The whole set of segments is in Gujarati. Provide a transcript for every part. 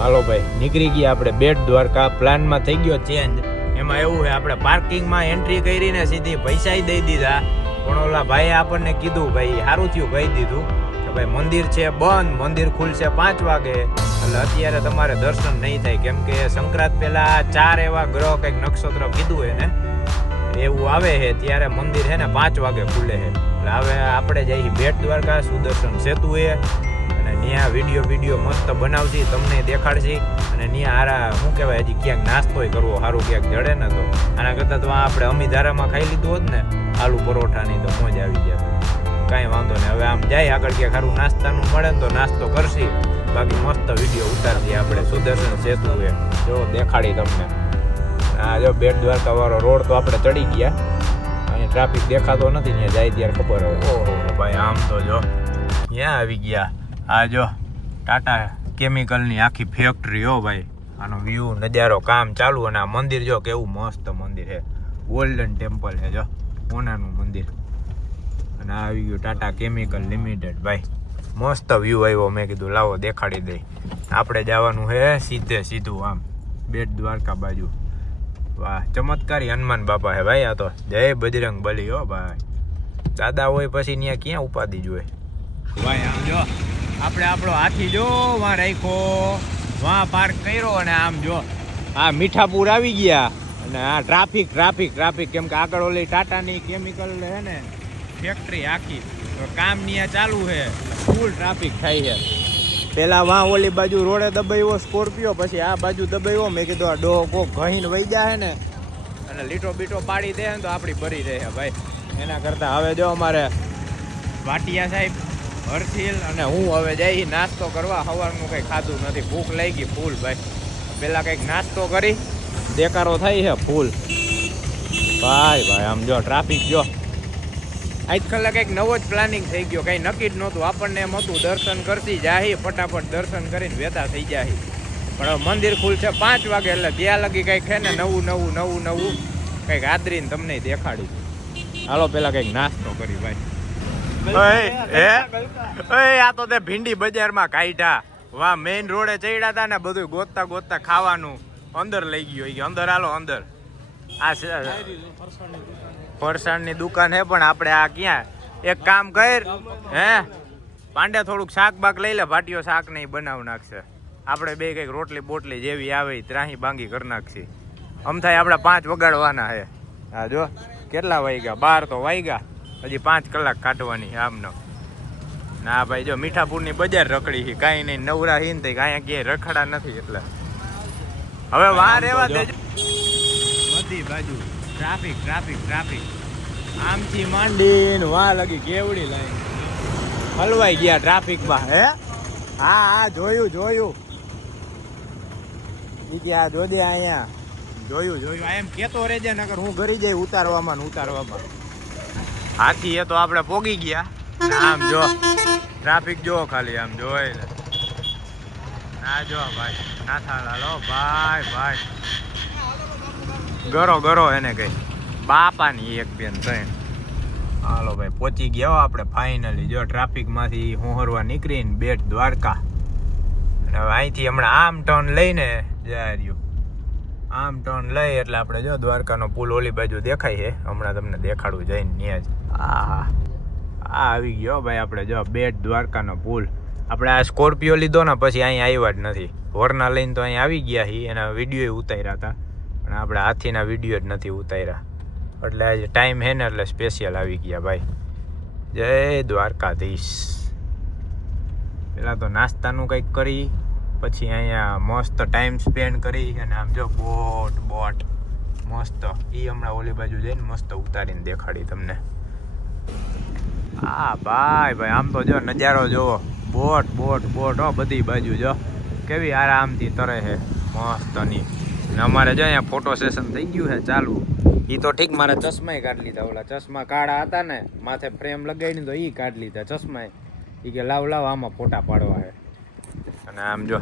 હાલો ભાઈ નીકળી ગયા આપણે બેટ દ્વારકા. પ્લાનમાં થઈ ગયો ચેન્જ. એમાં એવું છે આપણે પાર્કિંગમાં એન્ટ્રી કરીને સીધી પૈસા દઈ દીધા, પણ ઓલા ભાઈએ આપણને કીધું ભાઈ સારું થયું કહી દીધું કે ભાઈ મંદિર છે બંધ, મંદિર ખુલશે 5 વાગે, એટલે અત્યારે તમારે દર્શન નહીં થાય, કેમ કે સંક્રાંત પહેલા 4 એવા ગ્રહ કંઈક નક્ષત્ર કીધું એને એવું આવે છે, ત્યારે મંદિર છે ને 5 વાગે ખુલે છે. એટલે હવે આપણે જઈએ બેટ દ્વારકા, સુદર્શન સેતુ એ, અને ત્યાં વિડીયો મસ્ત બનાવશી, તમને દેખાડશી, અને ત્યાં હારા શું કહેવાય હજી ક્યાંક નાસ્તોય કરવો સારું ક્યાંક જડે ને, તો આના કરતાં તો આપણે અમીધારામાં ખાઈ લીધું હોત ને આલુ પરોઠાની તો મોજ આવી જાય. કાંઈ વાંધો નહીં, હવે આમ જાય આગળ ક્યાંક સારું નાસ્તાનું મળે ને તો નાસ્તો કરશી, બાકી મસ્ત વિડીયો ઉતારશી આપણે સુદર્શન સેતુ એ. જો દેખાડી તમને આ જો બેટ દ્વારકા વાળો રોડ તો આપણે ચડી ગયા, અહીંયા ટ્રાફિક દેખાતો નથી, ત્યાં જાય ત્યારે ખબર હોય. ઓહો ભાઈ આમ તો જો ક્યાં આવી ગયા. આ જો ટાટા કેમિકલની આખી ફેક્ટરી હો ભાઈ, આનો વ્યૂ નજારો કામ ચાલુ, અને આ મંદિર જો કેવું મસ્ત મંદિર છે, ગોલ્ડન ટેમ્પલ છે જો સોનાનું મંદિર, અને આ આવી ગયું ટાટા કેમિકલ લિમિટેડ ભાઈ. મસ્ત વ્યૂ આવ્યો, મેં કીધું લાવો દેખાડી દઈ. આપણે જવાનું છે સીધું આમ બેટ દ્વારકા બાજુ. વાહ ચમત્કારી હનુમાન બાપા હે ભાઈ, આ તો જય બજરંગ બલી હો ભાઈ. દાદા હોય પછી ત્યાં ક્યાં ઉપાધિ જોઈએ ભાઈ. આમ જો આપણે આપણો હાથી જો વાં રાખ્યો, વાં પાર્ક કર્યો, અને આમ જો આ મીઠાપુર આવી ગયા, અને આ ટ્રાફિક કેમ કે આગળ ઓલી ટાટાની કેમિકલ છે ને ફેક્ટરી આખી, તો કામ ત્યાં ચાલુ છે, ફૂલ ટ્રાફિક થાય છે. પેલા વાં ઓલી બાજુ રોડે દબાવ્યો સ્કોર્પિયો, પછી આ બાજુ દબાવ્યો. મેં કીધું આ ડોહો કોક ઘહીને વહી જાય ને અને લીટો બીટો પાડી દે ને તો આપણી ભરી રહે ભાઈ. એના કરતાં હવે જો અમારે ભાટિયા સાહેબ, હર્ષિલ અને હું હવે જઈ નાસ્તો કરવા. સવારનું કંઈ ખાધું નથી, ભૂખ લાગી ફૂલ ભાઈ. પેલા કંઈક નાસ્તો કરી, દેકારો થાય છે ફૂલ ભાઈ. આમ જો ટ્રાફિક જો આજકાલ કંઈક નવો જ પ્લાનિંગ થઈ ગયો, કંઈ નક્કી જ નહોતું. આપણને એમ હતું દર્શન કરતી જાહી, ફટાફટ દર્શન કરીને વેતા થઈ જાય, પણ હવે મંદિર ખુલશે 5 વાગે, એટલે ત્યાં લગી કંઈક છે ને નવું કંઈક આદરીને તમને દેખાડી. હાલો પેલા કંઈક નાસ્તો કરી ભાઈ. આ તો તે ભીંડી બજારમાં કાઢ્યા, વાહ મેઇન રોડે ચડ્યા હતા ને, બધું ગોતતા ખાવાનું અંદર લઈ ગયો. અંદર હાલો અંદર, આ ફરસાણની દુકાન હે, પણ આપણે આ ક્યાં એક કામ કર હે પાંડે, થોડુંક શાક બાક લઈ લે, ભાટીઓ શાક નહીં બનાવી નાખશે. આપણે બે કંઈક રોટલી બોટલી જેવી આવે ત્રાહી બાંગી કરી નાખશી. આમ થાય આપણે 5 વગાડવાના હે. હા જો કેટલા વાગ્યા, 12 તો વાગ્યા, હજી 5 કલાક કાઢવાની આમનો. ના ભાઈ જો મીઠાપુરની બજાર રખડી છે, કાંઈ નહીં નવરા હીન થઈ, કાંઈ ક્યાંય રખડા નથી, એટલે હવે વાર રહેવા દેજો. બધી બાજુ ટ્રાફિક આમથી માંડીને વાહ લગી કેવડી લાઈન, હલવાઈ ગયા ટ્રાફિકમાં. હે હા જોયું આ જોજે અહીંયા જોયું એમ કેતો રેજે, નકર હું ઘરી જાય ઉતારવામાં. હાથી એ તો આપણે પોગી ગયા. આમ જો ટ્રાફિક જો ખાલી આમ જોઈ લે. ના જો ભાઈ નાથાલાલ ભાઈ ગરો એને કઈ બાપાની એક બેન ત્રણ. હાલો ભાઈ પહોંચી ગયા આપણે ફાઇનલી. જો ટ્રાફિકમાંથી હોહરવા નીકળીને બેટ દ્વારકા, અને હવે અહીંથી હમણાં આમ ટર્ન લઈને જાય રહ્યું. આમ ટર્ન લઈ એટલે આપણે જો દ્વારકાનો પુલ ઓલી બાજુ દેખાય છે, હમણાં તમને દેખાડું જઈને ત્યાં જ. આ આવી ગયો ભાઈ આપણે જો બેટ દ્વારકાનો પુલ. આપણે આ સ્કોર્પિયો લીધો ને પછી અહીંયા આવ્યા જ નથી, વરના લઈને તો અહીંયા આવી ગયા છીએ, એના વિડીયો ઉતાર્યા હતા, પણ આપણે હાથીના વિડીયો જ નથી ઉતાર્યા, એટલે આજે ટાઈમ હે ને એટલે સ્પેશિયલ આવી ગયા ભાઈ. જય દ્વારકાધીશ. પેલા તો નાસ્તાનું કંઈક કરી, પછી અહીંયા મસ્ત ટાઈમ સ્પેન્ડ કરી, અને આમ જો બોટ મસ્ત, એ હમણાં ઓલી બાજુ જઈને મસ્ત ઉતારીને દેખાડી તમને. હા ભાઈ આમ તો જો નજારો જોવો, બોટ હો બધી બાજુ જો કેવી આરામથી તરે છે મસ્તની. ને અમારે જો અહીંયા ફોટો સેશન થઈ ગયું છે ચાલુ. એ તો ઠીક મારા ચશ્માય કાઢી લીધા, ઓલા ચશ્મા કાળા હતા ને માથે ફ્રેમ લગાવીને તો એ કાઢી લીધા ચશ્માય. એ કે લાવ આમાં ફોટા પાડવા છે. અને આમ જો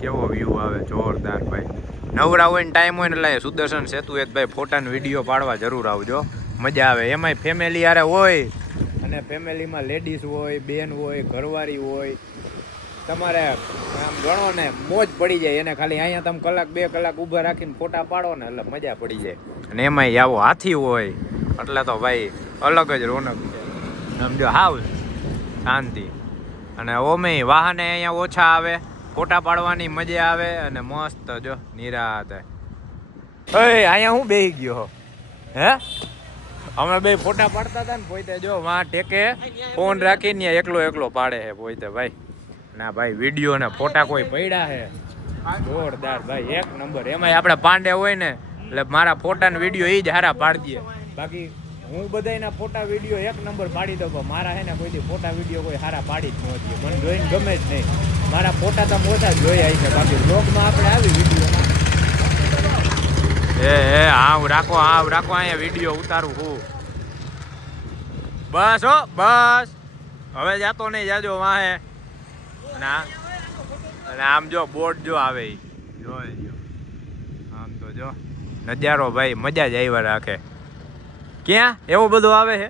કેવો વ્યૂ આવે જોરદાર ભાઈ. નવરા હોય ને ટાઈમ હોય ને એટલે સુદર્શન સેતુ એ ભાઈ ફોટાનો વિડીયો પાડવા જરૂર આવજો, મજા આવે. એમાંય ફેમિલી યારે હોય, અને ફેમિલીમાં લેડીઝ હોય, બેન હોય, ઘરવાળી હોય, તમારે આમ ગણો ને મોજ પડી જાય એને. ખાલી અહીંયા તમે કલાક 2 કલાક ઊભા રાખીને ફોટા પાડો ને એટલે મજા પડી જાય. અને એમાંય આવો હાથી હોય એટલે તો ભાઈ અલગ જ રોનક છે. સમજો હાવ શાંતિ. અને ઓમે વાહને અહીંયા ઓછા આવે, ફોટા પાડવાની મજા આવે અને મસ્ત જો નિરાત. અહીંયા હું બેહી ગયો હે? અમે બે ફોટા પાડતા હતા ને પોતે જો વાં ટેકે ફોન રાખીને એકલો પાડે છે પોતે ભાઈ. ના ભાઈ વિડીયો ને ફોટા કોઈ પડ્યા છે જોરદાર ભાઈ, એક નંબર. એમાંય આપણે પાંડે હોય ને એટલે મારા ફોટા ને વિડીયો એ જ હારા પાડી દે. બાકી હું બધાના ફોટા વિડીયો એક નંબર પાડી દઉં, પણ મારા હે ને કોઈ ફોટા વિડીયો કોઈ હારા પાડી જ ન દે. મને જોઈને ગમે જ નહીં. મારા ફોટા તમે ઓછા જોયા છે, બાકી બ્લોગમાં આપણે આવી વિડીયોમાં આવ રાખો અહીંયા વિડીયો ઉતારું હું. બસ હો બસ, હવે જાતો નહીં જાજો વાહે. અને આમ જો બોટ જો આવે જો આમ તો જો નજારો ભાઈ મજા જ આવ્યા રાખે. ક્યાં એવું બધું આવે છે?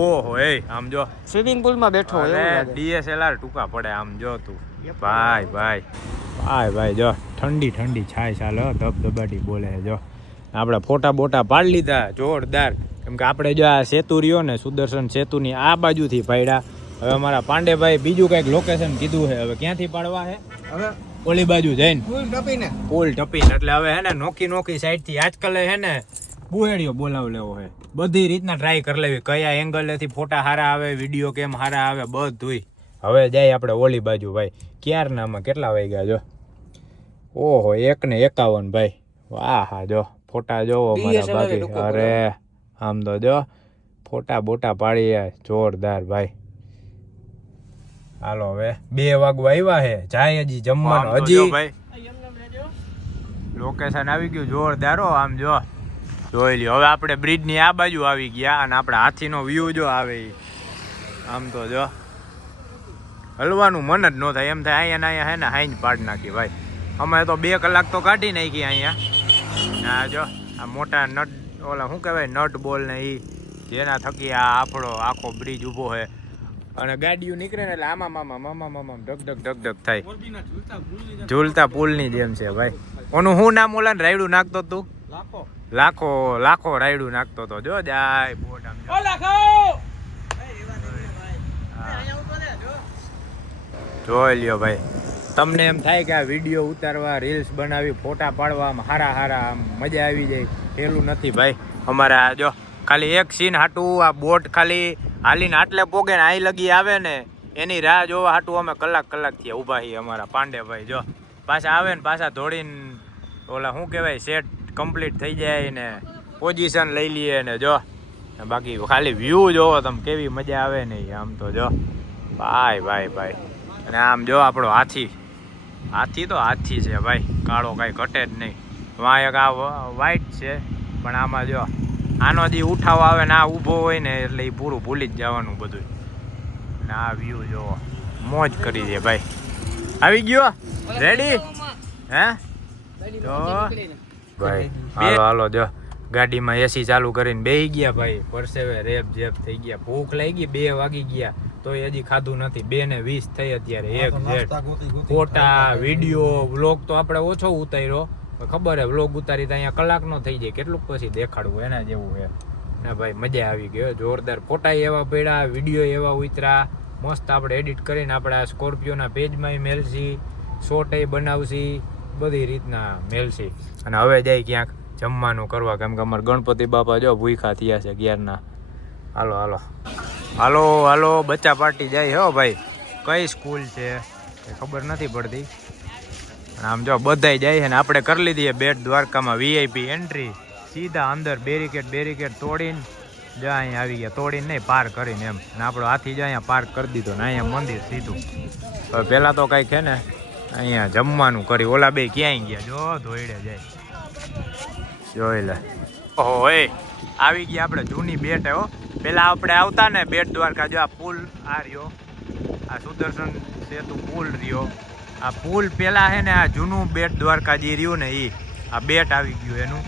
ઓહો એ આમ જો સ્વિમિંગ પુલમાં બેઠો હોય DSLR ટૂંકા પડે આમ જો તું ભાઈ જો ઠંડી છાય ચાલે ધબધબાટી બોલે છે. જો આપણે ફોટા બોટા પાડી લીધા જોરદાર. કેમ કે આપણે જો આ સેતુ રહ્યો ને સુદર્શન સેતુની આ બાજુથી પાડ્યા. હવે અમારા પાંડેભાઈ બીજું કંઈક લોકેશન કીધું છે. હવે ક્યાંથી પાડવા છે? હવે ઓલી બાજુ જઈને પુલ ટપીને. એટલે હવે હે ને નોકી સાઈડથી આજકાલ હે ને બુહેડીઓ બોલાવ લેવો છે. બધી રીતના ટ્રાય કરી લેવી, કયા એંગલેથી ફોટા સારા આવે, વિડીયો કેમ સારા આવે બધુંય. હવે જાય આપણે ઓલી બાજુ ભાઈ. ક્યારનામાં કેટલા વાગ્યા જો? ઓહો 1:51 ભાઈ. વાહ હા જો ફોટા જોવો મારા બાકી. અરે આમ તો જો ફોટા બોટા પાડી જોરદાર ભાઈ. હાલો હવે 2 વાગવા આવ્યા છે, જાય હજી જમવાનું હજી ભાઈ. લોકેશન આવી ગયું જોરદાર. આમ જો જોઈ લ્યો. હવે આપણે બ્રિજની આ બાજુ આવી ગયા અને આપણે હાથીનો વ્યૂ જો આવે આમ તો જો હલવાનું મન જ ન થાય. એમ થાય અહીંયા હે ને હાઈન પાડી નાખી ભાઈ. અમે તો 2 કલાક તો કાઢી નાખી અહીંયા. આ જો આ મોટા નટ ઓલા શું કહેવાય નટ બોલ ને એ જેના થકી આ આપણો આખો બ્રિજ ઊભો છે. અને ગાડીઓ નીકળે ને એટલે આમાં ઢગ થાય. ઝૂલતા પુલની જેમ છે ભાઈ. ઓનું શું નામ ઓલા ને રાયડું નાખતો તું? લાખો રાયડું નાખતો તો જો જાય બોટ આમ જોઈ લ્યો ભાઈ. તમને એમ થાય કે આ વિડીયો ઉતારવા, રીલ્સ બનાવી, ફોટા પાડવામાં હારા આમ મજા આવી જાય. પેલું નથી ભાઈ. અમારે આ જો ખાલી એક સીન હાટું આ બોટ ખાલી હાલીને આટલે પોગે ને આઈ લગી આવે ને એની રાહ જોવા હાટું અમે કલાકથી ઊભા છીએ. અમારા પાંડેભાઈ જો પાછા આવે ને પાછા દોડીને ઓલા શું કહેવાય સેટ કમ્પ્લીટ થઈ જાય ને પોઝિશન લઈ લઈએ ને જો. બાકી ખાલી વ્યૂ જોવો તમે કેવી મજા આવે ને આમ તો જો ભાઈ. અને આમ જો આપણો હાથી તો હાથી છે ભાઈ, કાળો કાંઈ ઘટે જ નહીં. વાં એક આ વ્હાઈટ છે પણ આમાં જો આનો જે ઉઠાવ આવે ને આ ઊભો હોય ને એટલે એ પૂરું ભૂલી જ જવાનું બધું. ને આ વ્યૂ જોવો મોજ કરી દે ભાઈ. આવી ગયો રેડી હે તો ભાઈ હાલો જો ગાડીમાં એસી ચાલુ કરીને બેસી ગયા ભાઈ. પરસેવે રેપ જેપ થઈ ગયા, ભૂખ લાગી 2 વાગી ગયા તોય હજી ખાધું નથી. 2:20 થઈ અત્યારે. એક ફોટા વિડીયો વ્લોગ તો આપણે ઓછો ઉતાર્યો, ખબર હે વ્લોગ ઉતારી તો અહીંયા કલાકનો થઈ જાય. કેટલુંક પછી દેખાડવું એના જેવું છે ને ભાઈ. મજા આવી ગયો જોરદાર. ફોટા એવા પડ્યા, વિડીયો એવા ઉતરા મસ્ત. આપણે એડિટ કરીને આપણે આ સ્કોર્પિયોના પેજમાં મેલસી, શોર્ટ બનાવશી, બધી રીતના મેલસી. અને હવે જાય ક્યાંક જમવાનું કરવા, કેમ કે અમારે ગણપતિ બાપા જો ભૂખા થયા છે ક્યારના. હાલો બચ્ચા પાર્ટી જાય હો ભાઈ. કઈ સ્કૂલ છે ખબર નથી પડતી. આમ જો બધાય જાય છે ને આપણે કરી લીધી બેટ દ્વારકામાં VIP એન્ટ્રી. સીધા અંદર બેરિકેડ તોડીને જો અહીંયા આવી ગયા. તોડીને નહીં પાર કરીને એમ. અને આપણો હાથી જો અહીંયા પાર્ક કરી દીધો ને અહીંયા મંદિર સીધું. હવે પહેલાં તો કંઈક છે ને અહીંયા જમવાનું કરી. ઓલા બે ક્યાંય ગયા જો ધોઈડે જાય જોઈ લે. ઓહો આવી ગયા આપણે જૂની બેટ હો. પેલા આપણે આવતા ને બેટ દ્વારકા જો આ પુલ આ રહ્યો, આ સુદર્શન સેતુ પુલ રહ્યો. આ પુલ પેલા છે ને આ જૂનું બેટ દ્વારકા જે રહ્યું ને આ બેટ આવી ગયું એનું.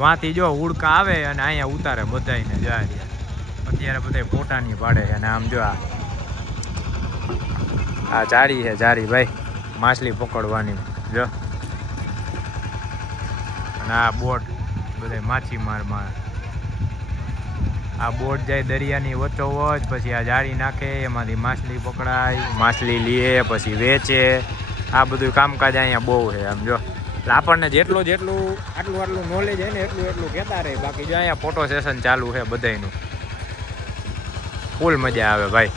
વાંથી જો ઉડકા આવે અને અહીંયા ઉતારે બધાને જાય. અત્યારે બધા ફોટાની પાડે અને આમ જો આ આ જારી છે જારી ભાઈ, માછલી પકડવાની જો. અને આ બોટ બધા માછીમારમાં, આ બોટ જાય દરિયાની વચ્ચોવચ, પછી આ જાળી નાખે, એમાંથી માછલી પકડાય, માછલી લે પછી વેચે. આ બધું કામકાજ અહીંયા બહુ છે આમ જો. એટલે આપણને આટલું નોલેજ છે ને એટલું કહેતા રહે. બાકી જો અહીંયા ફોટો સેશન ચાલુ છે બધાયનું, ફૂલ મજા આવે ભાઈ.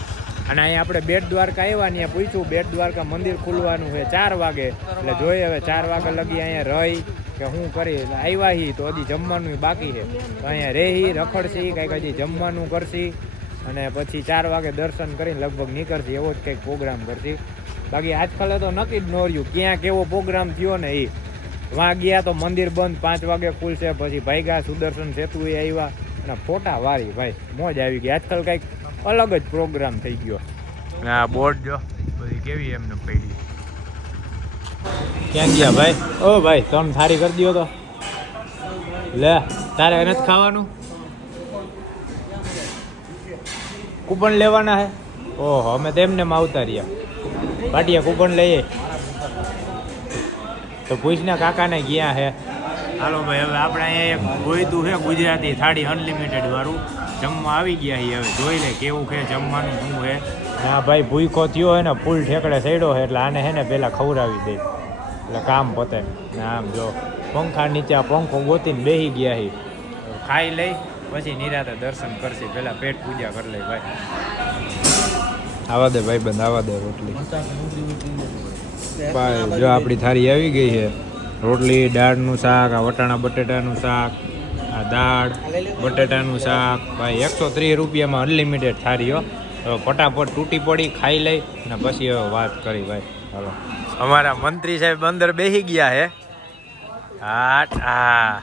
અને અહીંયા આપણે બેટ દ્વારકા આવ્યા, ત્યાં પૂછ્યું બેટ દ્વારકા મંદિર ખુલવાનું છે 4 વાગે. એટલે જોઈએ હવે 4 વાગે લગી અહીંયા રહી કે શું કરી. આવ્યા હી તો હજી જમવાનું બાકી છે, તો અહીંયા રેહી રખડશી, કંઈક હજી જમવાનું કરશી, અને પછી 4 વાગે દર્શન કરીને લગભગ નીકળશી. એવો જ કંઈક પ્રોગ્રામ કરશી. બાકી આજકાલ તો નક્કી જ ન રહ્યું ક્યાં કેવો પ્રોગ્રામ થયો ને. એ વાં ગયા તો મંદિર બંધ, 5 વાગે ખુલશે. પછી ભાઈગા સુદર્શન સેતુ એ આવ્યા અને ફોટા વારી ભાઈ, મોજ આવી ગઈ. આજકાલ કંઈક અલગ જ પ્રોગ્રામ થઈ ગયો. આ બોર્ડ જો બધી કેવી એમને પડી. ક્યાં ગયા ભાઈ? ઓ ભાઈ તમે થારી કરી દો તો લે, તારે નથી ખાવાનું? કૂપન લેવાના હે? ઓહો, અમે તેમને આવતા રહ્યા પાટિયા કૂપન લઈએ તો પૂછના કાકાને ગયા હે. હાલો ભાઈ, હવે આપણે અહીંયા એક ગોઈતું છે ગુજરાતી થાળી અનલિમિટેડ વાળું, જમવા આવી ગયા છીએ. હવે જોઈ લે કેવું છે જમવાનું, શું છે. હા ભાઈ, ભૂખો થયો હે ને, ફૂલ ઠેકડે સડ્યો છે, એટલે આને હે ને પહેલાં ખવડાવી દે એટલે કામ પતે ને. આમ જો પંખા નીચે પંખો ગોતીને બેસી ગયા છે. ખાઈ લઈ પછી નિરાતે દર્શન કરશે. પહેલાં પેટ પૂજા કરી લઈ ભાઈ. આવા દે ભાઈ બંધ, આવા દે રોટલી ભાઈ. જો આપણી થાળી આવી ગઈ છે, રોટલી, દાળનું શાક, આ વટાણા બટેટાનું શાક, આ દાળ બટેટાનું શાક ભાઈ. 130 રૂપિયામાં અનલિમિટેડ થાળીઓ. હવે ફટાફટ તૂટી પડી ખાઈ લઈ ને પછી હવે વાત કરી ભાઈ. હાલો, અમારા મંત્રી સાહેબ અંદર બેસી ગયા હે. હા,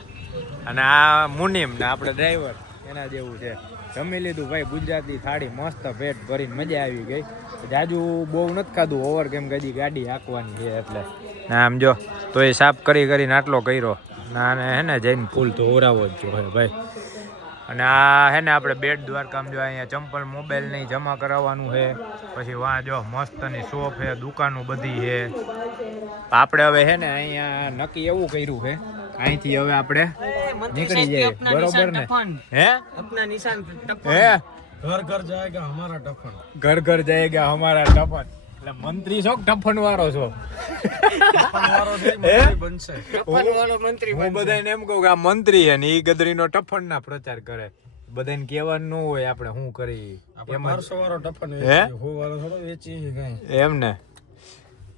અને આ મુનિમ ને આપણે ડ્રાઈવર એના જેવું છે. જમી લીધું ભાઈ, ગુજરાતી થાળી મસ્ત પેટ ભરીને મજા આવી ગઈ. જાજુ બહુ નથી ખાધું ઓવર, કેમ કે હજી ગાડી હાંકવાની છે એટલે. ના આમ જો તો એ સાફ કરીને આટલો કર્યો ના, હે ને જઈને ફૂલ તો ઓરાવો જ જોઈએ ભાઈ. અને આ હે ને આપણે બેટ દ્વારકામાં જો અહીંયા ચંપલ મોબાઈલ નહીં જમા કરાવવાનું છે. પછી વાં જો મસ્તની શોપ છે, દુકાનો બધી છે. આપણે હવે હે ને અહીંયા નક્કી એવું કર્યું છે, અહીંથી હવે આપણે નીકળી જાય બરોબર ને. હે અપના નિશાન હે, ઘર ઘર જાયેગા હમારા ટફન, ઘર ઘર જાયેગા હમારા ટફન. એટલે મંત્રી છો ટફન વાળો છો? હું બધાને એમ કહું કે આ મંત્રી છે ને એ ગદરીનો ટફન ના પ્રચાર કરે. બધાને કહેવાનું ન હોય આપણે શું કરી એમ ને.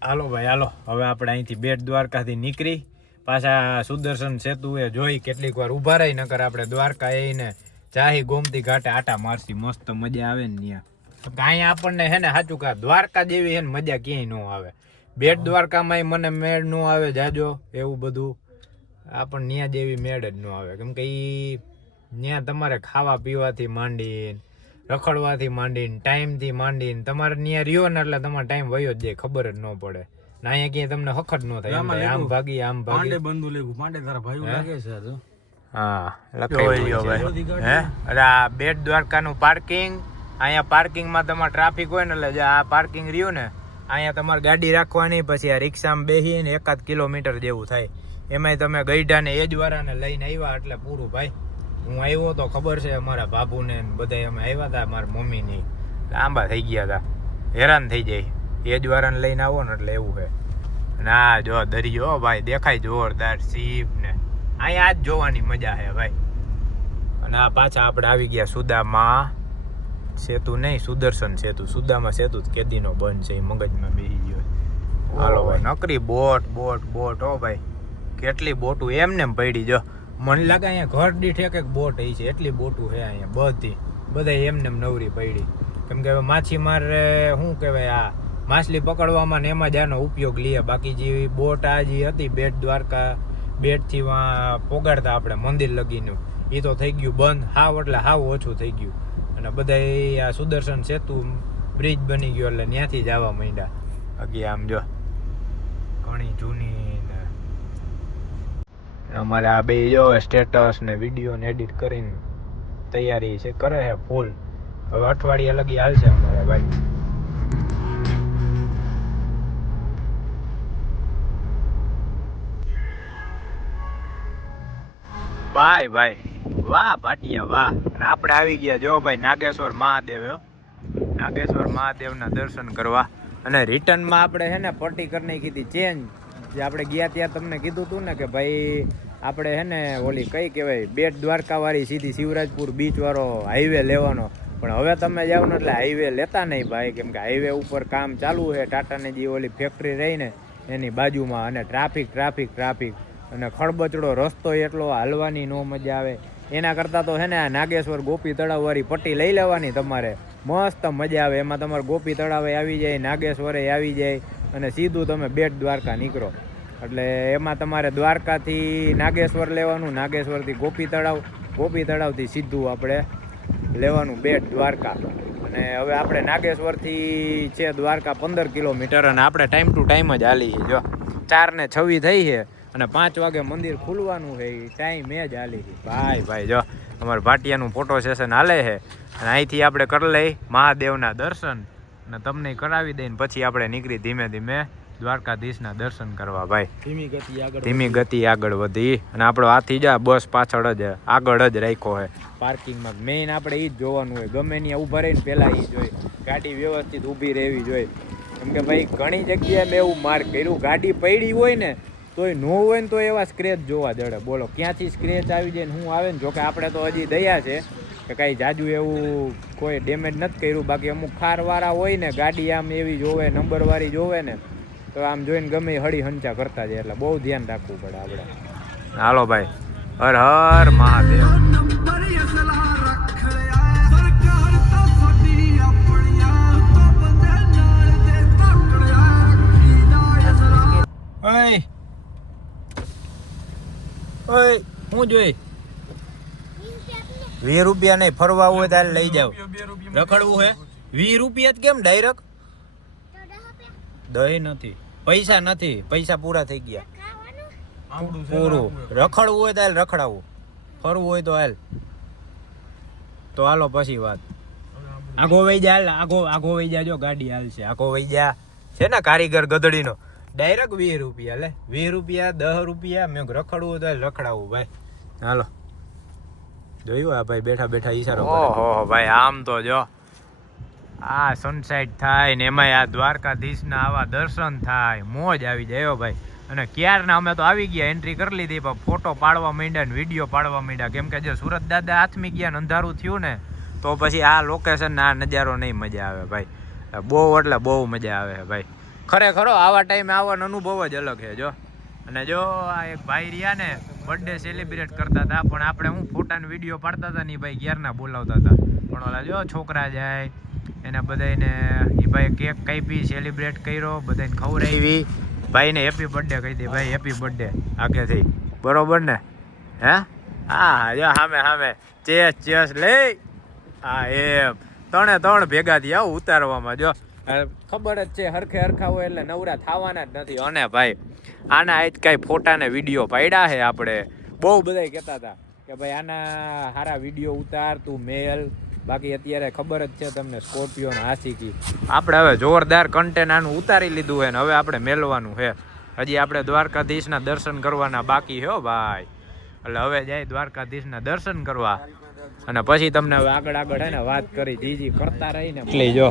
હાલો ભાઈ હાલો, હવે આપણે અહીંથી બેટ દ્વારકાથી નીકળી પાછા સુદર્શન સેતુ એ જોઈ કેટલીક વાર ઉભા રહી, નકર આપણે દ્વારકા એને ચાહી ગોમતી ઘાટે આટા મારસી. મસ્ત મજા આવે ને ત્યાં. અહીંયા આપણને હે ને સાચું કા દ્વારકા જેવી હે ને મજા ક્યાંય ન આવે. બેટ દ્વારકામાં મને મેળ ન આવે જાજો એવું બધું, આપણને ત્યાં જેવી મેળ જ ન આવે. કેમ કે ઈ ત્યાં તમારે ખાવા પીવાથી માંડીને, રખડવાથી માંડીને, ટાઈમથી માંડીને તમારે ત્યાં રહ્યો ને એટલે તમારો ટાઈમ વયો જ જાય, ખબર જ ન પડે. ના અહીંયા ક્યાંય તમને હખત ન થાય. આમ ભાગી આમ ભાગી બંધુ લેવું પાંડે તારા ભાઈ લાગે છે. હા લખાઈ ગયો ભાઈ. હે અરે આ બેટ દ્વારકાનું પાર્કિંગ, અહીંયા પાર્કિંગમાં તમારે ટ્રાફિક હોય ને એટલે આ પાર્કિંગ રહ્યું ને અહીંયા તમારે ગાડી રાખવાની. પછી આ રિક્ષામાં બેસીને 1 કિલોમીટર જેવું થાય. એમાંય તમે ગઈઢાને એજવાળાને લઈને આવ્યા એટલે પૂરું ભાઈ. હું આવ્યો તો ખબર છે અમારા બાબુને બધા અમે આવ્યા હતા, મારા મમ્મીની આંબા થઈ ગયા હતા, હેરાન થઈ જાય. એજવાળાને લઈને આવો ને એટલે એવું છે. ના જો દરિયો ભાઈ દેખાય જોરદાર, સીપ ને અહીંયા આજ જોવાની મજા છે ભાઈ. અને આ પાછા આપણે આવી ગયા સુદામા સેતુ નહીં, સુદર્શન સેતુ. સુદામા સેતુ કેદીનો બંધ છે, એ મગજમાં બેસી ગયો. હાલો ભાઈ, નકરી બોટ બોટ બોટ હો ભાઈ, કેટલી બોટું એમને પડી. જો મને લાગે અહીંયા ઘર દીઠ એક બોટ છે, એટલી બોટું છે અહીંયા બધા એમને નવરી પડી. કેમ કે માછીમાર શું કહેવાય, આ માછલી પકડવામાં ને એમાં જ આનો ઉપયોગ લઈએ. બાકી જે બોટ આ જે હતી બેટ દ્વારકા બેટથી પોગાડતા આપણે મંદિર લગીનું, એ તો થઈ ગયું બંધ હાવ, એટલે હાવ ઓછું થઈ ગયું. અને બધા આ સુદર્શન સેતુ બ્રિજ બની ગયો એટલે ત્યાંથી જ આવવા માંડ્યા. બાકી આમ જો ઘણી જૂની અમારે આ બે જો સ્ટેટસ ને વિડીયો ને એડિટ કરીને તૈયારી છે કરે છે ફૂલ. હવે અઠવાડિયા લગી હાલશે અમારે ભાઈ. ભાઈ વાહ ભાટિયા વાહ. આપણે આવી ગયા જો ભાઈ નાગેશ્વર મહાદેવ. નાગેશ્વર મહાદેવના દર્શન કરવા અને રિટર્નમાં આપણે છે ને પટ્ટી કરી નાખી હતી ચેન્જ. જે આપણે ગયા ત્યાં તમને કીધું હતું ને કે ભાઈ આપણે છે ને ઓલી કઈ કહેવાય બેટ દ્વારકા વાળી સીધી શિવરાજપુર બીચ વાળો હાઈવે લેવાનો. પણ હવે તમે જાઓ ને એટલે હાઈવે લેતા નહીં ભાઈ, કેમ કે હાઈવે ઉપર કામ ચાલુ છે. ટાટાની જે ઓલી ફેક્ટરી રહી ને એની બાજુમાં, અને ટ્રાફિક અને ખડબચડો રસ્તો એટલો, હાલવાની નો મજા આવે. એના કરતાં તો છે ને આ નાગેશ્વર ગોપી તળાવ વાળી પટ્ટી લઈ લેવાની તમારે, મસ્ત મજા આવે. એમાં તમારે ગોપી તળાવે આવી જાય, નાગેશ્વરે આવી જાય અને સીધું તમે બેટ દ્વારકા નીકળો. એટલે એમાં તમારે દ્વારકાથી નાગેશ્વર લેવાનું, નાગેશ્વરથી ગોપી તળાવથી સીધું આપણે લેવાનું બેટ દ્વારકા. અને હવે આપણે નાગેશ્વરથી છે દ્વારકા 15 કિલોમીટર, અને આપણે ટાઈમ ટુ ટાઈમ જ હાલી. જો 4:06 થઈ છે અને 5 વાગે મંદિર ખુલવાનું છે, એ ટાઈમ એ જ હાલી છે ભાઈ. જો અમારા ભાટિયાનું ફોટો સેશન હાલે છે અને અહીંથી આપણે કરી લઈ મહાદેવના દર્શન અને તમને કરાવી દઈને પછી આપણે નીકળી ધીમે ધીમે દ્વારકાધીશના દર્શન કરવા ભાઈ. ધીમી ગતિ આગળ વધી અને આપણો હાથી જા બસ પાછળ જ આગળ જ રાખ્યો છે પાર્કિંગમાં. મેઇન આપણે એ જ જોવાનું હોય, ગમે ત્યાં ઊભા રહીને પહેલાં એ જોઈએ, ગાડી વ્યવસ્થિત ઊભી રહેવી જોઈએ. કેમ કે ભાઈ ઘણી જગ્યાએ મેં એવું માર્ક કર્યું, ગાડી પડી હોય ને તોય ન હોય ને તો એવા સ્ક્રેચ જોવા જડે. બોલો ક્યાંથી સ્ક્રેચ આવી જાય ને શું આવે ને. જોકે આપણે તો હજી દયા છે કે કાંઈ જાજુ એવું કોઈ ડેમેજ નથી કર્યું. બાકી અમુક ખારવાળા હોય ને ગાડી આમ એવી જોવે, નંબરવાળી જોવે ને તો આમ જોઈને ગમે હળી હંચા કરતા જાય. એટલે બહુ ધ્યાન રાખવું પડે આપણે. હાલો ભાઈ, હર હર મહાદેવ. ઓય હું જોઈ 20 રૂપિયા નહીં, ફરવા હોય ત્યારે લઈ જાવ. રખડવું હે 20 રૂપિયા જ કેમ ડાયરેક્ટ? દહીં નથી, પૈસા નથી, પૈસા પૂરા થઈ ગયા. પૂરું રખડવું હોય તો હાલ રખડાવું, ફરવું હોય તો હાલ. તો હાલો પછી વાત. આગો વઈ જા, આગો વઈ જા. જો ગાડી હાલશે, આગો વઈ જા. છે ને કારીગર ગધડીનો. ડાયરેક્ટ 20 રૂપિયા લે, 20 રૂપિયા 10 રૂપિયા. મેં રખડવું તો રખડાવું ભાઈ. હાલો જોયું આ ભાઈ બેઠા બેઠા ઈશારો. ઓહો ભાઈ, આમ તો જો આ સનસાઇટ થાય ને એમાંય આ દ્વારકાધીશના આવા દર્શન થાય, મોજ આવી જાય ભાઈ. અને ક્યારના અમે તો આવી ગયા, એન્ટ્રી કરી લીધી, પણ ફોટો પાડવા માંડ્યા ને વિડીયો પાડવા માંડ્યા. કેમ કે જે સુરત દાદા હાથમી ગયા ને અંધારું થયું ને તો પછી આ લોકેશન આ નજારો નહીં મજા આવે ભાઈ. બહુ એટલે બહુ મજા આવે ભાઈ. ખરેખર આવા ટાઈમે આવવાનો અનુભવ જ અલગ છે. જો અને જો આ એક ભાઈ રહ્યા ને બર્થડે સેલિબ્રેટ કરતા હતા, પણ આપણે હું ફોટાનો વિડીયો પાડતા હતા ને ભાઈ ક્યારના બોલાવતા હતા. પણ ઓલા જો છોકરા જાય એના બધાને એ ભાઈ કેક કાપી સેલિબ્રેટ કર્યો, બધાને ખવડાવી. ભાઈને હેપી બર્થડે કહી દે ભાઈ, હેપી બર્થડે આગેથી. બરોબર ને? હે હા જો સામે ચેસ લે. હા એમ 3 ભેગા થયા ઉતારવામાં. જો ખબર જ છે હરખા હોય એટલે નવરા થવાના જ નથી. અને ભાઈ આના આજ કાંઈ ફોટા ને વિડીયો પાડ્યા છે આપણે. બહુ બધા કહેતા હતા કે ભાઈ આના સારા વિડીયો ઉતાર તું મેલ. બાકી અત્યારે ખબર જ છે તમને સ્કોર્પિયો ને આશિકી. આપણે હવે જોરદાર કન્ટેન્ટ આનું ઉતારી લીધું છે ને હવે આપણે મેલવાનું છે. હજી આપણે દ્વારકાધીશના દર્શન કરવાના બાકી છે ભાઈ. એટલે હવે જાય દ્વારકાધીશના દર્શન કરવા અને પછી તમને હવે આગળ હે ને વાત કરી જીજી કરતા રહીને. એટલે જો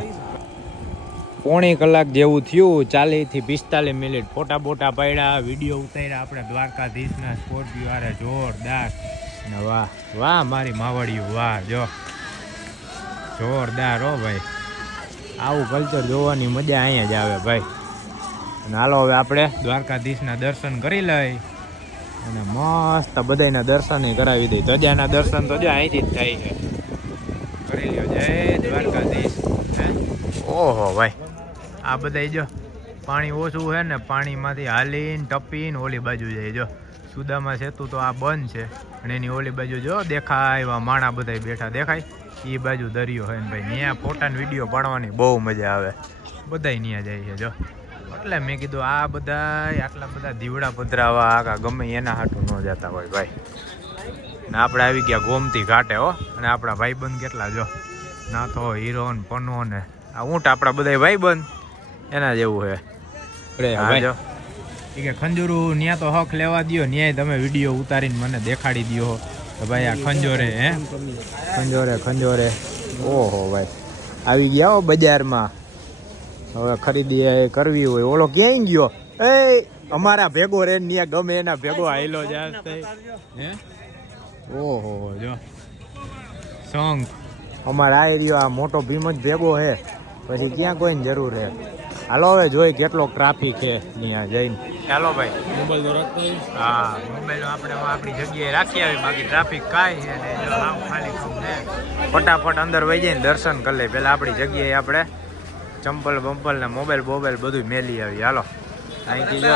1.5 કલાક જેવું થયું, 40 થી 45 મિનિટ ફોટા બોટા પાડ્યા, વિડીયો ઉતાર્યા આપણે દ્વારકાધીશના સ્કોર્પિયો આરે જોરદાર. ને વાહ મારી માવડિયું, વાહ જો જોરદાર હો ભાઈ. આવું કલ્ચર જોવાની મજા અહીંયા જ આવે ભાઈ. અને હાલો હવે આપણે દ્વારકાધીશના દર્શન કરી લઈ અને મસ્ત બધાના દર્શન કરાવી દઈ. ધજાના દર્શન તો જો અહીંથી જ થાય છે. કરી લ્યો જય દ્વારકાધીશ. ઓહો ભાઈ આ બધા જો પાણી ઓછું છે ને, પાણીમાંથી હાલીને ટપીને ઓલી બાજુ જાય. જો સુદામા સેતુ તો આ બંધ છે અને એની ઓલી બાજુ જો દેખાય એવા માણા બધા બેઠા દેખાય, એ બાજુ દરિયો હોય ને ભાઈ. ત્યાં ફોટા ને વિડીયો પાડવાની બહુ મજા આવે. બધા ત્યાં જાય છે જો. એટલે મેં કીધું આ બધા આટલા બધા દીવડા પધરાવા આખા ગમે એના હાટું ન જતા હોય ભાઈ. ને આપણે આવી ગયા ગોમતી ઘાટે હો. અને આપણા ભાઈબંધ કેટલા જો નાથો, હીરો ને પનો ને આ ઊંટ આપણા બધા ભાઈબંધ એના જેવું છે. હા જો એ કે ખંજુરું ન્યા તો હક લેવા દો, ન્યાય તમે વિડીયો ઉતારીને મને દેખાડી દો. તો ભાઈ આ ખંજોરે હે ખંજોરે ઓહો ભાઈ આવી ગયા હો બજારમાં. હવે ખરીદી કરવી હોય ઓલો ક્યાંય ગયો એ અમારા ભેગો રે ને ગમે એના ભેગો આયલો જાય હે ઓહો જો સોંગ અમારા આ એરિયો આ મોટો ભીમ જ ભેગો હે પછી ક્યાં કોઈને જરૂર હે. હાલો હવે જોઈ કેટલો ટ્રાફિક છે ત્યાં જઈને. ચાલો ભાઈ મોબાઈલ તો રાખતા હા મોબાઈલ આપણે આપણી જગ્યાએ રાખી આવી બાકી ટ્રાફિક કાંઈ છે ને જો આમ ખાલી છે ફટાફટ અંદર વહી જઈને દર્શન કરી લે. પેલા આપણી જગ્યાએ આપણે ચંપલ બંપલ ને મોબાઈલ બધું મેલી આવી. હાલો અહીંથી જો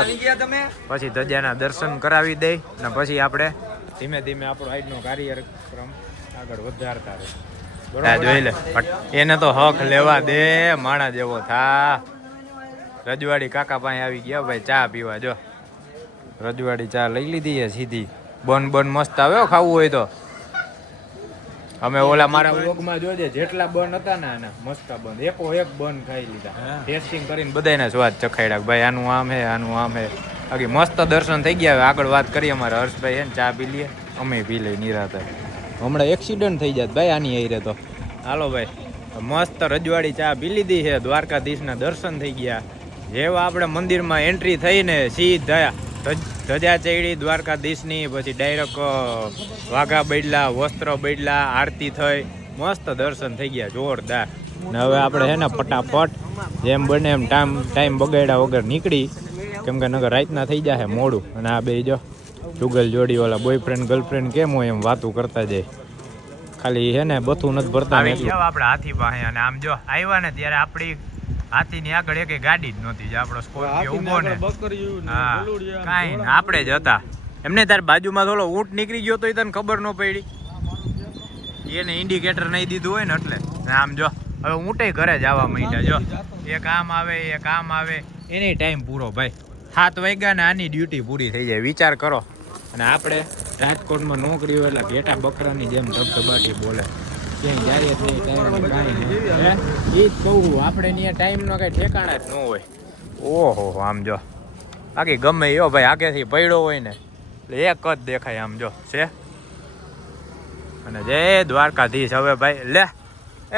પછી ધજાના દર્શન કરાવી દઈ ને પછી આપણે ધીમે ધીમે આપણો આજનો કાર્યક્રમ આગળ વધારતા રહે. જોઈ લે એને તો હક લેવા દે માણા જેવો થા. રજવાડી કાકા પાસે આવી ગયા ભાઈ ચા પીવા. જો રજવાડી ચા લઈ લીધી છે સીધી. બન મસ્ત આવે ખાવું હોય તો. અમે ઓલા મારા વ્લોગમાં જોજે જેટલા બન હતા ને આના મસ્ત બન એકો એક બન ખાઈ લીધા. ટેસ્ટિંગ કરીને બધાને સ્વાદ ચખાડ્યા ભાઈ આનું આમ હે આનું આમ હે. બાકી મસ્ત દર્શન થઈ ગયા. હવે આગળ વાત કરીએ અમારા હર્ષભાઈ એને ચા પી લઈએ અમે પી લઈએ નિરાતે. હમણાં એક્સિડન્ટ થઈ જાય ભાઈ આની આઈ રે તો. હાલો ભાઈ મસ્ત રજવાડી ચા પી લીધી છે. દ્વારકાધીશના દર્શન થઈ ગયા. જેવા આપણે મંદિરમાં એન્ટ્રી થઈને સીધા ધજા ચડી દ્વારકાધીશની પછી ડાયરેક્ટ વાઘા બદલા વસ્ત્ર બદલા આરતી થઈ મસ્ત દર્શન થઈ ગયા જોરદાર. ને હવે આપણે છે ને ફટાફટ જેમ બને એમ ટાઈમ બગાડ્યા વગર નીકળી કેમ કે નગર રાતના થઈ જાય મોડું. અને આ બે જો જુગલ જોડી વાળા બોયફ્રેન્ડ ગર્લફ્રેન્ડ કેમ હોય એમ વાતું કરતા જાય. ખાલી છે ને બથું નથી ભરતા આપણે હાથી પાસે. અને આમ જો આવ્યા ને ત્યારે આપણી હાથીની આગળ એક ગાડી જ નહોતી. આપણો સ્કોર્પિયો ઊભો ને હા કાંઈ આપણે જ હતા. એમને તાર બાજુમાં થોડો ઊંટ નીકળી ગયો તો એ તને ખબર ન પડી. એને ઇન્ડિકેટર નહીં દીધું હોય ને એટલે. આમ જો હવે ઊંટે ઘરે જ આવવા માંડ્યા. જો એક આમ આવે એની ટાઈમ પૂરો ભાઈ. 7 વાગ્યા ને આની ડ્યુટી પૂરી થઈ જાય વિચાર કરો. અને આપણે રાજકોટમાં નોકરી હોય એટલે ઘેટા બકરાની જેમ ધબધબાટી બોલે. ક્યાંય જાય તો ટાઈમ કાંઈ નહીં. એ જ કહું આપણે ત્યાં ટાઈમનો કાંઈ ઠેકાણા જ ન હોય. ઓહો આમ જો બાકી ગમે એવો ભાઈ આગેથી પડ્યો હોય ને એટલે એક જ દેખાય આમ જો છે. અને જય દ્વારકાધીશ. હવે ભાઈ લે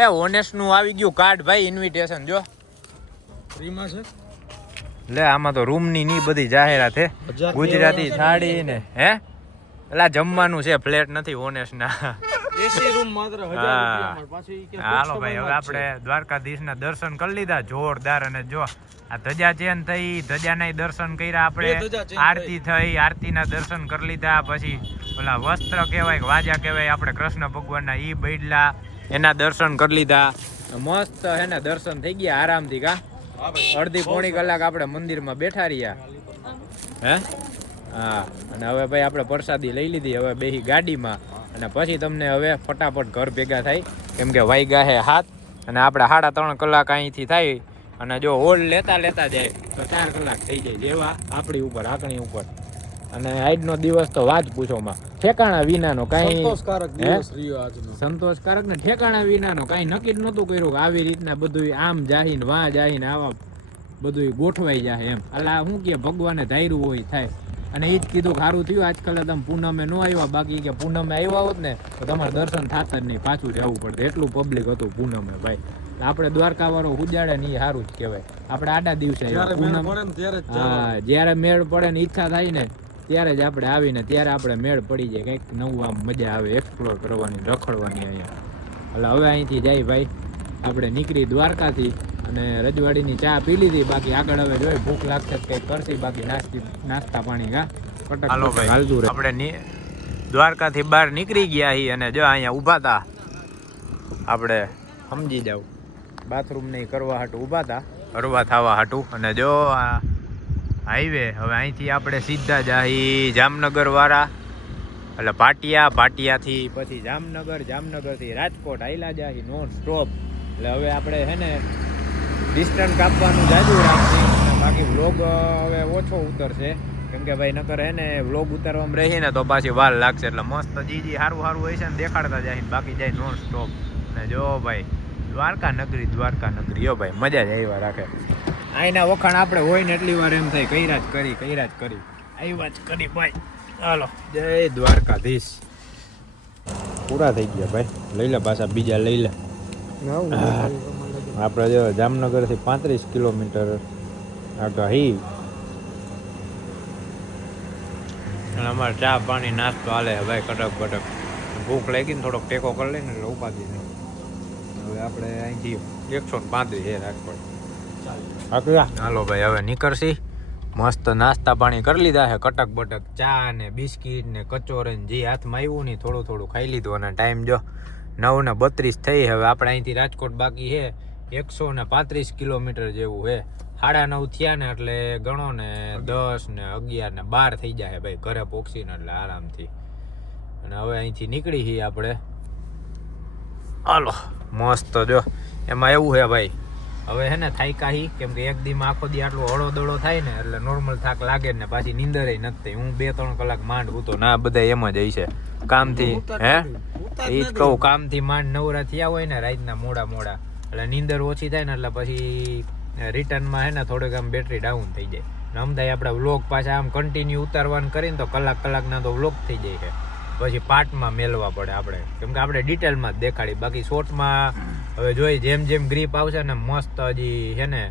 એ ઓનેસ્ટનું આવી ગયું કાર્ડ ભાઈ ઇન્વિટેશન જો ફ્રીમાં છે. લે આમાં તો રૂમની ની બધી જાહેરાત હે ગુજરાતી થાળી ને હે એલા જમવાનું છે ફ્લેટ નથી ઓનેસ્ટના. એસી રૂમ માત્ર 1000 રૂપિયા પાછી કે. હાલો ભાઈ હવે આપણે દ્વારકાધીશના દર્શન કરી લીધા જોરદાર. અને જો આ ધજા ચેન થઈ ધજાના દર્શન કર્યા આપણે. આરતી થઈ આરતીના દર્શન કરી લીધા. પછી ઓલા વસ્ત્ર કહેવાય વાજા કહેવાય આપણે કૃષ્ણ ભગવાનના ઈ બૈડલા એના દર્શન કરી લીધા. મસ્ત એને દર્શન થઈ ગયા આરામથી. કા અડધી પોણી કલાક આપણે મંદિરમાં બેઠા રહ્યા હે હા. અને હવે ભાઈ આપણે પ્રસાદી લઈ લીધી. હવે બેહી ગાડીમાં અને પછી તમને હવે ફટાફટ ઘર ભેગા થાય કેમ કે વાગ્યા હે 7 અને આપણે 3.5 કલાક અહીંથી થાય. અને જો હોલ લેતા જાય તો 4 કલાક થઈ જાય જેવા આપણી ઉપર આંકણી ઉપર. અને આજનો દિવસ તો વાત પૂછોમાં ઠેકાણા વિનાનો કાંઈ સંતોષકારક ને ઠેકાણા વિનાનો કાંઈ નક્કી જ નહોતું કર્યું કે આવી રીતના બધું આમ જાહીને વાં જાહીને આવા બધું ગોઠવાઈ જાય એમ. એટલે શું કે ભગવાને ધાર્યું હોય થાય. અને એ જ કીધું કે સારું થયું આજકાલ તમે પૂનમે ન આવ્યા. બાકી કે પૂનમે આવ્યા હોત ને તો તમારે દર્શન થતા જ નહીં પાછું જવું પડે એટલું પબ્લિક હતું પૂનમે ભાઈ. આપણે દ્વારકા વાળો ઉજાડે ને એ સારું જ કહેવાય. આપણે આડા દિવસે હા જયારે મેળ પડે ને ઈચ્છા થાય ને ત્યારે જ આપણે આવીને ત્યારે આપણે મેળ પડી જાય કંઈક નવું આમ મજા આવે એક્સપ્લોર કરવાની રખડવાની અહીંયા. એટલે હવે અહીંથી જાય ભાઈ આપણે નીકળી દ્વારકાથી અને રજવાડીની ચા પી લીધી. બાકી આગળ હવે જોઈએ ભૂખ લાગશે કંઈક કરશે. બાકી નાસ્તા પાણી આપણે દ્વારકાથી બહાર નીકળી ગયા છીએ અને જો અહીંયા ઊભા હતા આપણે સમજી જાવ બાથરૂમ નહીં કરવા હાટું ઊભા હતા હરવા થવા હાટું. અને જો આ હાઈવે હવે અહીંથી આપણે સીધા જાહી જામનગર વાળા એટલે ભાટિયાથી પછી જામનગરથી રાજકોટ આયલા જાહી નોન સ્ટોપ. એટલે હવે આપણે છે ને ડિસ્ટન્સ કાપવાનું જાજુ રાખશે. બાકી વ્લોગ હવે ઓછો ઉતરશે કેમ કે ભાઈ નકર હે ને વ્લોગ ઉતારવામાં રહી ને તો પાછી વાર લાગશે. એટલે મસ્ત જીજી સારું હોય છે ને દેખાડતા જાય બાકી જાય નોન સ્ટોપ. ને જો ભાઈ દ્વારકા નગરી યો ભાઈ મજા જ આવ્યા રાખે. અહીંના વખાણ આપણે હોય ને એટલી વાર એમ થાય કર્યા જ કરી આવ્યા જ કરી ભાઈ. હાલો જય દ્વારકાધીશ. પૂરા થઈ ગયા ભાઈ. લઈ લે પાછા બીજા લઈ લે. આપણે જો જામનગરથી 35 કિલોમીટર આગાહી. અને અમારે ચા પાણી નાસ્તો હાલે ભાઈ કટક કટક. ભૂખ લાગી ને થોડોક ટેકો કરી લઈને એટલે ઉપાધી નહીં. હવે આપણે અહીંથી 135 છે રાજકોટ. હાલો ભાઈ હવે નીકળશી. મસ્ત નાસ્તા પાણી કરી લીધા છે. કટક બટક ચા ને બિસ્કીટ ને કચોરી જે હાથમાં આવ્યું ને થોડું થોડું ખાઈ લીધું. અને ટાઈમ જો 9:32 થઈ. હવે આપણે અહીંથી રાજકોટ બાકી છે 135 કિલોમીટર જેવું છે. 9:30 થયા ને એટલે ગણો ને 10 ને 11 ને 12 થઈ જાય ભાઈ ઘરે પહોંચીને એટલે આરામથી. અને હવે અહીંથી નીકળી છીએ આપણે. હાલો મસ્ત જો એમાં એવું છે ભાઈ હવે હે ને થાયકા હી કેમ કે એક દીમાં આખો દી આટલો હળો દડો થાય ને એટલે નોર્મલ થાક લાગે ને પાછી નીંદરે નથી. હું 2-3 કલાક માંડ ઉતો ના બધા એમ જ હશે કામથી. હે એ જ કહું કામથી માંડ નવરા થયા હોય ને રાતના મોડા એટલે નીંદર ઓછી થાય ને એટલે પછી રિટર્નમાં હે ને થોડુંક આમ બેટરી ડાઉન થઈ જાય. ને અમદાવાદ આપણે વ્લોગ પાછા આમ કન્ટિન્યુ ઉતારવાનું કરીને તો કલાકના તો વ્લોગ થઈ જાય છે. પછી પાર્ટમાં મેળવા પડે આપણે કેમ કે આપણે ડિટેલમાં જ દેખાડી. બાકી શોર્ટમાં હવે જોઈ જેમ જેમ ગ્રીપ આવશે ને મસ્ત હજી છે ને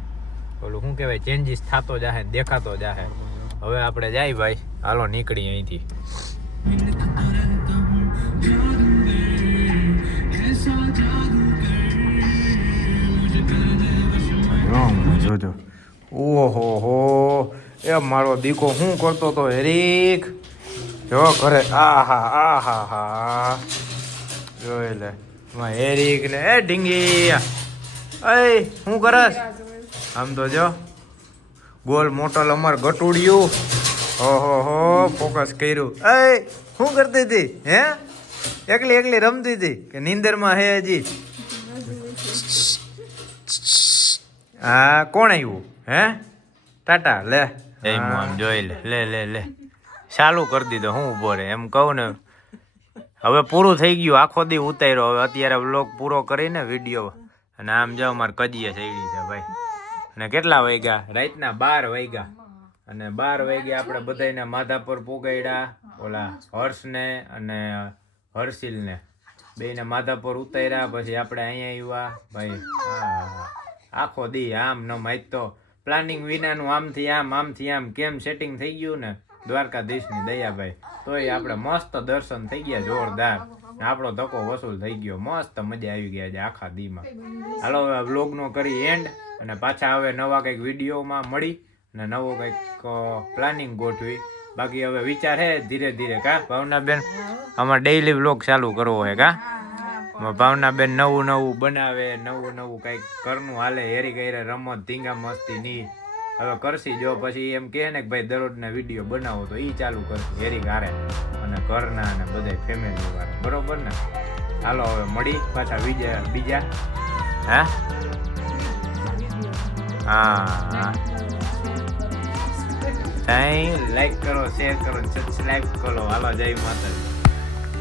ઓલું શું કહેવાય ચેન્જીસ થતો જાહે દેખાતો જાહે. હવે આપણે જાય ભાઈ હાલો નીકળી અહીંથી. જોજો ઓહો હો એ મારો દીકો શું કરતો તો હેરીક જો ઘરે. આહા જોઈ લે હેરીક ને એ ઢીંગી એ શું કરસ આમ તો જો ગોલ મોટલ અમાર ગટુડિયું. ઓહો હો ફોકસ કર્યું. શું કરતી હતી હે એકલી રમતી હતી કે નીંદરમાં હે હજી. હા કોણ આવ્યું હે ટાટા લે આમ જોઈ લે ચાલુ કરી દીધો. હું ઉભો રે એમ કહું ને હવે પૂરું થઈ ગયું. આખો દી ઉતાર્યો. હવે અત્યારે વ્લોગ પૂરો કરીને વિડીયો. અને આમ જાઓ મારે કજીએ સૈડી છે ભાઈ. અને કેટલા વાગ્યા રાતના 12 વાગ્યા. અને 12 વાગ્યા આપણે બધાને માધાપર પોગાડ્યા. ઓલા હર્ષને અને હર્ષિલને બેને માધાપર ઉતાર્યા. પછી આપણે અહીંયા આવ્યા ભાઈ. આખો દી આમ ન માહિત તો પ્લાનિંગ વિનાનું આમથી આમ કેમ સેટિંગ થઈ ગયું ને દ્વારકાધીશની દયા ભાઈ. તોય આપણે મસ્ત દર્શન થઈ ગયા જોરદાર. આપણો ધક્કો વસૂલ થઈ ગયો. મસ્ત મજા આવી ગયા છે આખા દીમાં. હાલો હવે વ્લોગનો કરી એન્ડ. અને પાછા હવે નવા કંઈક વિડીયોમાં મળી અને નવો કંઈક પ્લાનિંગ ગોઠવી. બાકી હવે વિચાર હે ધીરે ધીરે કા ભાવનાબેન અમારે ડેઈલી વ્લોગ ચાલુ કરવો હે કા. ભાવનાબેન નવું બનાવે નવું કંઈક ઘરનું હાલે. હેરી ગઈ રમત ધીંગા મસ્તી ની હવે કરશી. જો પછી એમ કહે ને કે ભાઈ દરરોજના વિડીયો બનાવો તો એ ચાલુ કરશે હેરી ગારે અને ઘરના અને બધા ફેમિલી વાળા બરોબર ને. હાલો હવે મળી પાછા બીજા હા લાઈક કરો શેર કરો સબસ્ક્રાઈબ કરો. હાલો જય માતાજી.